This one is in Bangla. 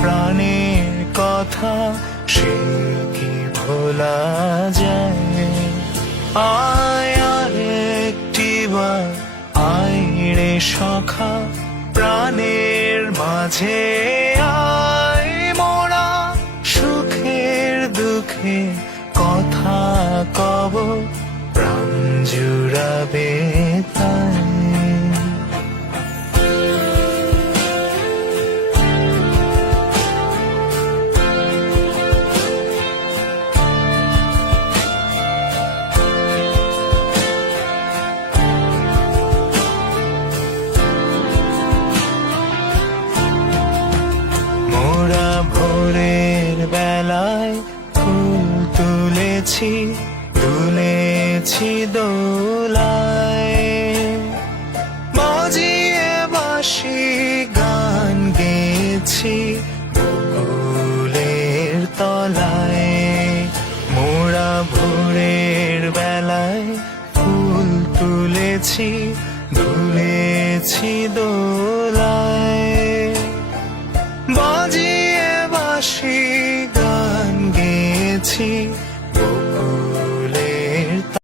প্রাণের কথা সে কি ভোলা যায়? আয় আর একটিবার সখা, প্রাণের মাঝে আয় মোরা। সুখের দুঃখে কথা কব, প্রাণ জুড়াবে মোরা ভোরের বেলায় ফুল তুলেছি তুলেছি দোলায়। বাজিয়ে বাসি গান গেছি ফুলের তলায়। মোরা ভোরের বেলায় ফুল তুলেছি দুলেছি দোলায়। আছি